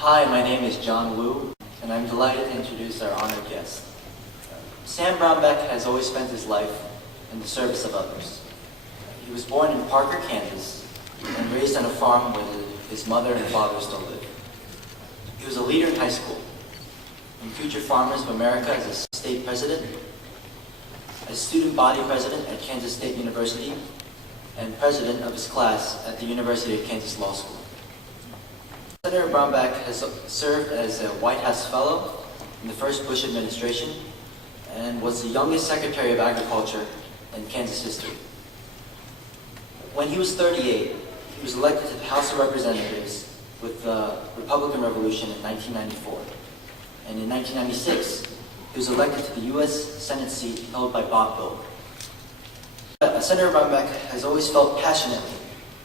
Hi, my name is John Wu, and I'm delighted to introduce our honored guest. Sam Brownback has always spent his life in the service of others. He was born in Parker, Kansas, and raised on a farm where his mother and father still live. He was a leader in high school, in Future Farmers of America as a state president, as student body president at Kansas State University, and president of his class at the University of Kansas Law School. Senator Brownback has served as a White House Fellow in the first Bush administration and was the youngest Secretary of Agriculture in Kansas history. When he was 38, he was elected to the House of Representatives with the Republican Revolution in 1994. And in 1996, he was elected to the U.S. Senate seat held by Bob Dole. Senator Brownback has always felt passionately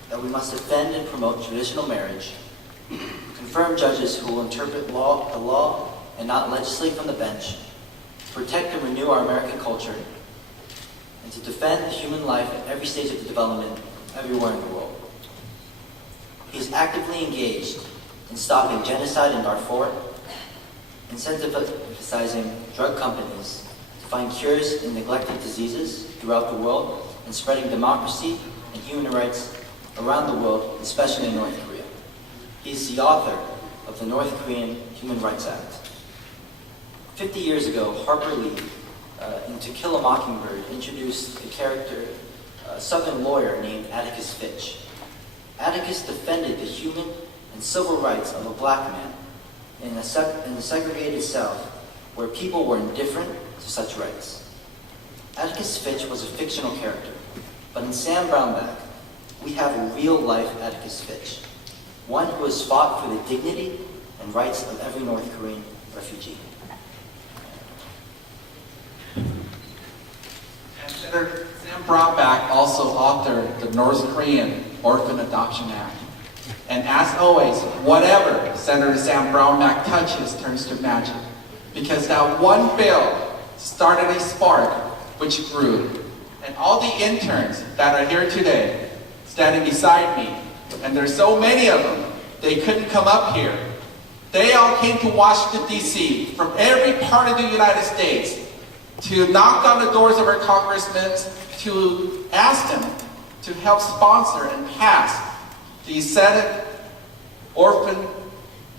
that we must defend and promote traditional marriage, confirm judges who will interpret the law and not legislate from the bench, protect and renew our American culture, and to defend human life at every stage of the development everywhere in the world. He is actively engaged in stopping genocide in Darfur, incentivizing drug companies to find cures in neglected diseases throughout the world, and spreading democracy and human rights around the world, especially in North Korea. He is the author of the North Korean Human Rights Act. 50 years ago, Harper Lee, in To Kill a Mockingbird, introduced a character, a Southern lawyer named Atticus Finch. Atticus defended the human and civil rights of a black man in the segregated South, where people were indifferent to such rights. Atticus Finch was a fictional character, but in Sam Brownback, we have a real-life Atticus Finch, one who has fought for the dignity and rights of every North Korean refugee. And Senator Sam Brownback also authored the North Korean Orphan Adoption Act. And as always, whatever Senator Sam Brownback touches turns to magic, because that one bill started a spark which grew. And all the interns that are here today, standing beside me, and there's so many of them, they couldn't come up here. They all came to Washington, D.C. from every part of the United States to knock on the doors of our congressmen to ask them to help sponsor and pass the Senate Orphan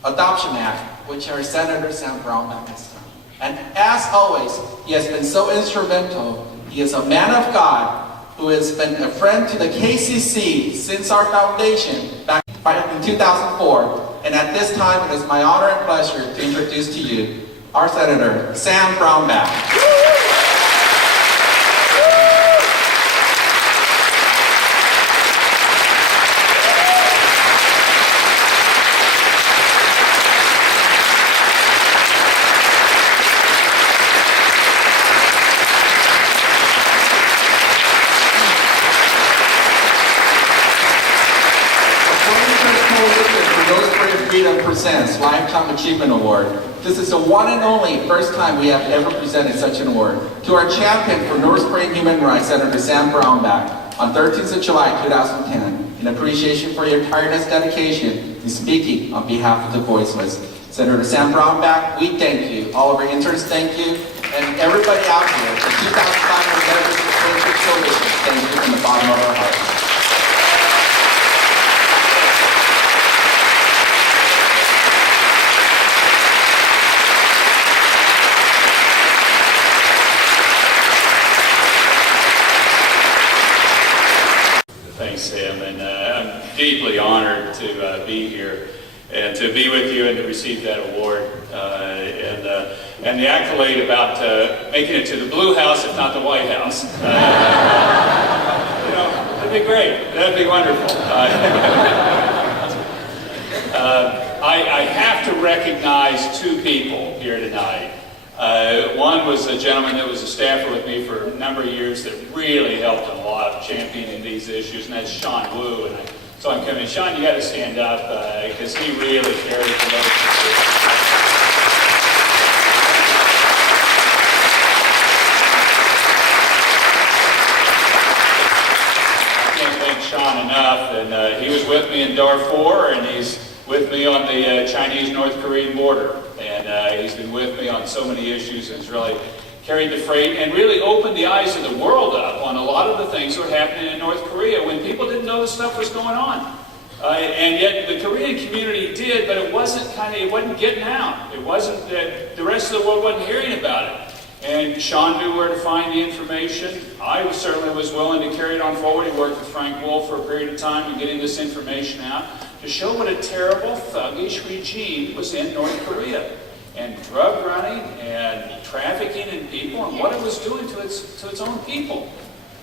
Adoption Act, which our Senator Sam Brownback has done. And as always, he has been so instrumental. He is a man of God who has been a friend to the KCC since our foundation back in 2004. And at this time, it is my honor and pleasure to introduce to you our Senator, Sam Brownback. Presents Lifetime Achievement Award. This is the one and only first time we have ever presented such an award to our champion for North Korean human rights, Senator Sam Brownback, on 13th of July, 2010, in appreciation for your tireless dedication in speaking on behalf of the Voiceless. Senator Sam Brownback, we thank you. All of our interns, thank you. And everybody out here, the 2,500 members of the Coalition, thank you from the bottom of our hearts. Thanks, Sam, and I'm deeply honored to be here and to be with you and to receive that award and the accolade about making it to the Blue House, if not the White House. That'd be great. That'd be wonderful. I have to recognize two people here tonight. One was a gentleman that was a staffer with me for a number of years that really helped a lot championing these issues, and that's Sean Wu. And so I'm coming. Sean, you got to stand up because he really carried the load. I can't thank Sean enough, and he was with me in Darfur, and he's with me on the Chinese-North Korean border. And he's been with me on so many issues and has really carried the freight and really opened the eyes of the world up on a lot of the things that were happening in North Korea when people didn't know this stuff was going on. And yet the Korean community did, but it wasn't getting out. It wasn't, the rest of the world wasn't hearing about it. And Sean knew where to find the information. I certainly was willing to carry it on forward. He worked with Frank Wolf for a period of time in getting this information out to show what a terrible, thuggish regime was in North Korea. And drug running and trafficking in people and what it was doing to its own people.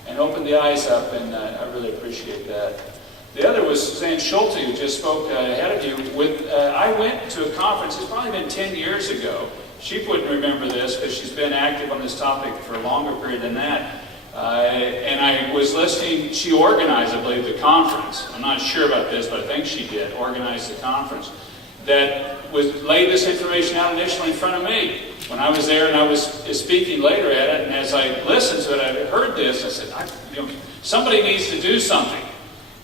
And opened the eyes up, and I really appreciate that. The other was Suzanne Schulte, who just spoke ahead of you. I went to a conference, it's probably been 10 years ago. She wouldn't remember this because she's been active on this topic for a longer period than that. And I was listening, she organized, I believe, the conference. I'm not sure about this, but I think she did, organize the conference. That laid this information out initially in front of me. When I was there and I was speaking later at it, and as I listened to it, I heard this, I said, somebody needs to do something.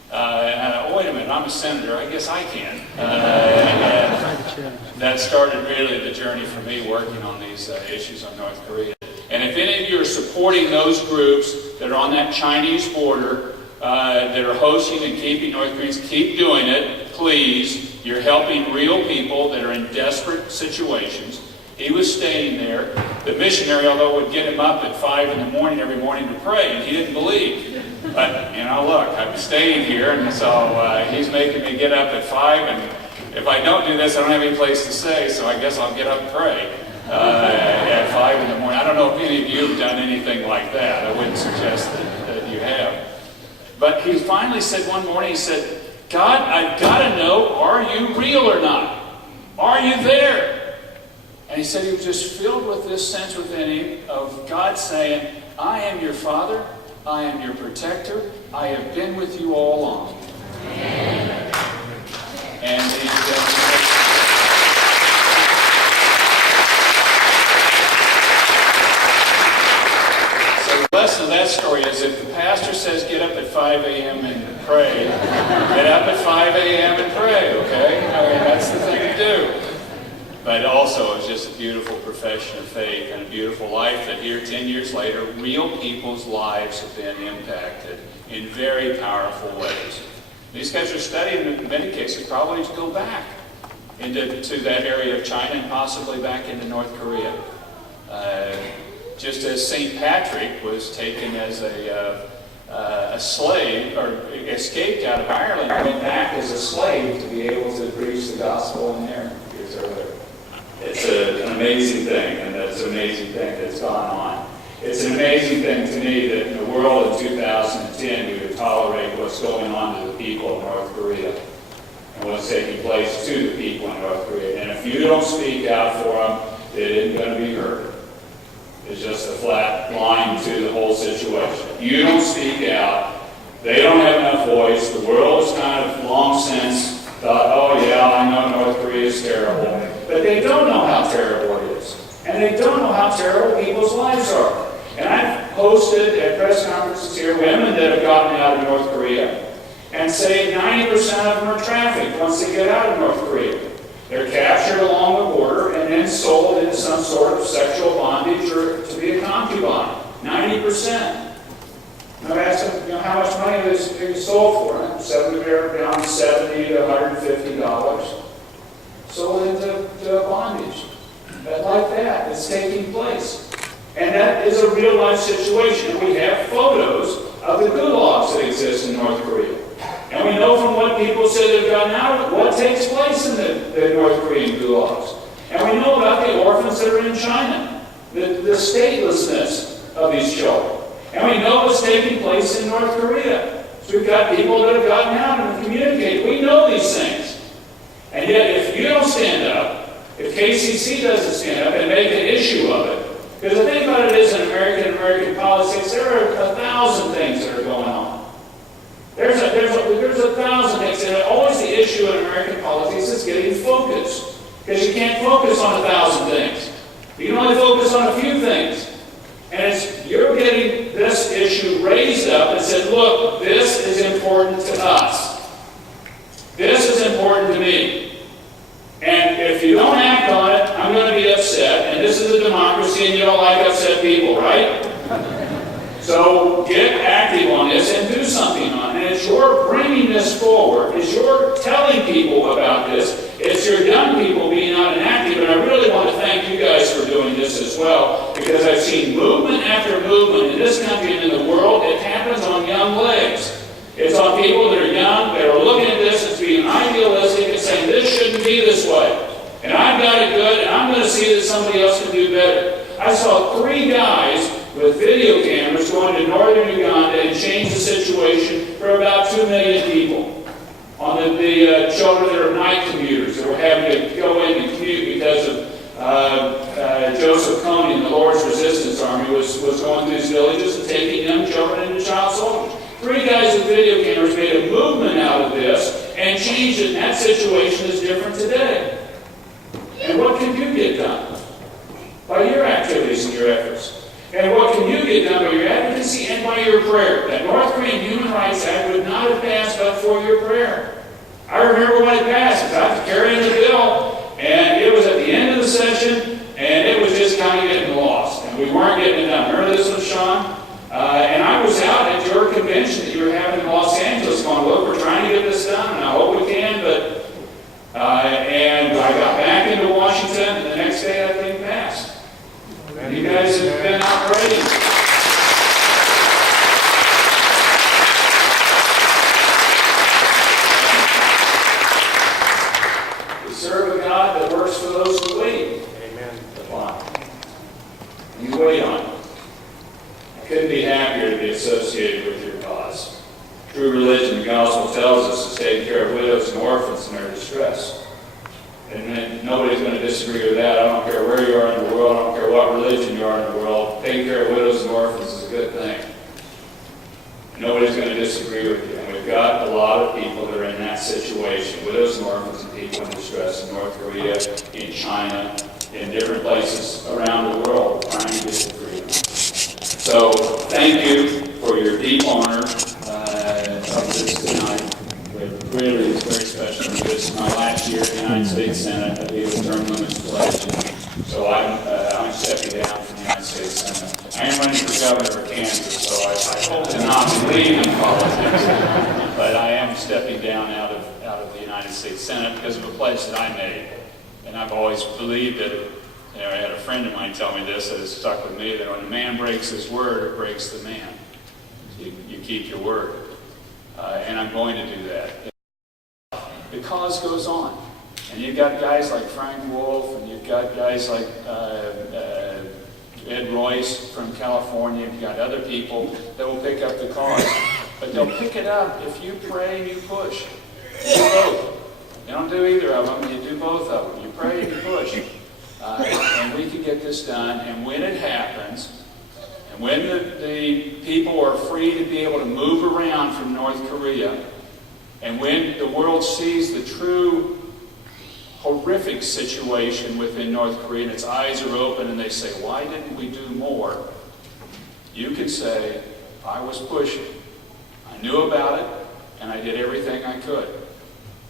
And I thought, wait a minute, I'm a senator, I guess I can. And that started really the journey for me working on these issues on North Korea. And if any of you are supporting those groups that are on that Chinese border, that are hosting and keeping North Koreans, keep doing it, please. You're helping real people that are in desperate situations. He was staying there. The missionary, although, would get him up at 5 in the morning every morning to pray, and he didn't believe. But, look, I'm staying here, and so he's making me get up at 5, and if I don't do this, I don't have any place to stay, so I guess I'll get up and pray at 5 in the morning. I don't know if any of you have done anything like that. I wouldn't suggest that you have. But he finally said one morning, he said, God, I've got to know, are you real or not? Are you there? And he said he was just filled with this sense within him of God saying, I am your Father, I am your protector, I have been with you all along. Amen. And so the lesson of that story is if the pastor says get up at 5 a.m. and pray, get up at 5 a.m. and pray, okay? That's the thing to do. But also, it's just a beautiful profession of faith and a beautiful life that here, 10 years later, real people's lives have been impacted in very powerful ways. These guys are studying, in many cases, probably to go back to that area of China and possibly back into North Korea. Just as St. Patrick was taken as a slave, or escaped out of Ireland and went back as a slave to be able to preach the gospel in there years earlier. It's an amazing thing, and it's an amazing thing that's gone on. It's an amazing thing to me that in the world of 2010 we would tolerate what's going on to the people of North Korea and what's taking place to the people in North Korea. And if you don't speak out for them, it isn't going to be heard. It's just a flat line to the whole situation. You don't speak out. They don't have enough voice. The world has kind of long since thought, oh yeah, I know North Korea is terrible. But they don't know how terrible it is. And they don't know how terrible people's lives are. And I've hosted at press conferences here women that have gotten out of North Korea and say 90% of them are trafficked once they get out of North Korea. They're captured along the border and then sold into some sort of sexual bondage or to be a concubine. 90%. And I've asked them, how much money they sold for? And they're down $70 to $150. Sold into bondage. But like that, it's taking place. And that is a real life situation. We have photos of the gulags that exist in North Korea. And we know from what people say that have gotten out what takes place in the North Korean gulags. And we know about the orphans that are in China, the statelessness of these children. And we know what's taking place in North Korea. So we've got people that have gotten out and communicate. We know these things. And yet, if you don't stand up, if KCC doesn't stand up and make an issue of it, because the thing about it is in American politics, there are 1,000 things that are going on. There's a 1,000 things, and always the issue in American politics is getting focused. Because you can't focus on 1,000 things. You can only focus on a few things. And you're getting this issue raised up and said, look, this is important to us. This is important to me. you don't act on it, I'm going to be upset. And this is a democracy, and you don't like upset people, right? So get active on this and do something on it. And it's your bringing this forward. It's your telling people about this. It's your young people being out and active. And I really want to thank you guys for doing this as well, because I've seen movement after movement in this country and in the world. It happens on young legs. It's on people that are young, that are looking at this as being idealistic and saying, this shouldn't be this way. And I've got it good, and I'm going to see that somebody else can do better. I saw 3 guys with video cameras going to northern Uganda and change the situation for about 2 million people. On the children that are night commuters that were having to go in and commute because of Joseph Kony and the Lord's Resistance Army was going through these villages and taking young children into child soldiers. 3 guys with video cameras made a movement out of this and changed it, and that situation is different today. And what can you get done? By your activities and your efforts. And what can you get done by your advocacy and by your prayer? That North Korean Human Rights Act would not have passed but for your prayer. I remember when it passed, I was carrying the bill, and it was at the end of the session, and it was just kind of getting lost. And we weren't getting it done. Remember this one, Sean? And I was out at your convention that you were having in Los Angeles going, look, we're trying to get this done, and I hope we can, but... and I got back into Washington, and the next day that thing passed. And you guys have been operating. We serve a God that works for those who wait. Amen. You wait on it. I couldn't be happier to be associated with your cause. True religion, the gospel tells us, is taking care of widows and orphans in their distress. And nobody's going to disagree with that. I don't care where you are in the world. I don't care what religion you are in the world. Taking care of widows and orphans is a good thing. Nobody's going to disagree with you. And we've got a lot of people that are in that situation. Widows and orphans and people in distress in North Korea, in China, in different places around the world trying to get to freedom. So thank you for your deep honor of this tonight. It really is very special. This is my last year in the United States Senate. I gave a term limits pledge. So I'm stepping down from the United States Senate. I am running for governor of Kansas, so I hope to not be leaving politics. But I am stepping down out of the United States Senate because of a pledge that I made. And I've always believed that, I had a friend of mine tell me this that has stuck with me, that when a man breaks his word, it breaks the man. You keep your word. And I'm going to do that. The cause goes on. And you've got guys like Frank Wolf, and you've got guys like Ed Royce from California, you've got other people that will pick up the cause. But they'll pick it up if you pray and you push. You do both. You don't do either of them, you do both of them. You pray and you push. And we can get this done, and when it happens, and when the people are free to be able to move around from North Korea, and when the world sees the true horrific situation within North Korea and its eyes are open and they say, why didn't we do more? You can say, I was pushing. I knew about it and I did everything I could.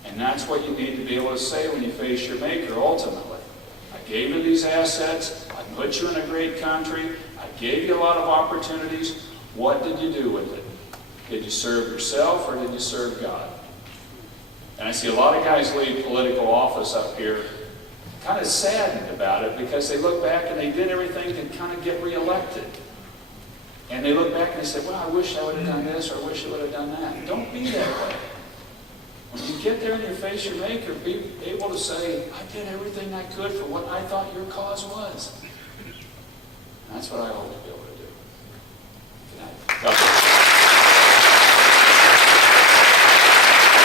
And that's what you need to be able to say when you face your maker ultimately. I gave you these assets. I put you in a great country. I gave you a lot of opportunities. What did you do with it? Did you serve yourself or did you serve God? And I see a lot of guys leave political office up here kind of saddened about it because they look back and they did everything to kind of get reelected. And they look back and they say, well, I wish I would have done this or I wish I would have done that. Don't be that way. When you get there and you face your maker, be able to say, I did everything I could for what I thought your cause was. And that's what I hope to be able to do. Good night. God bless.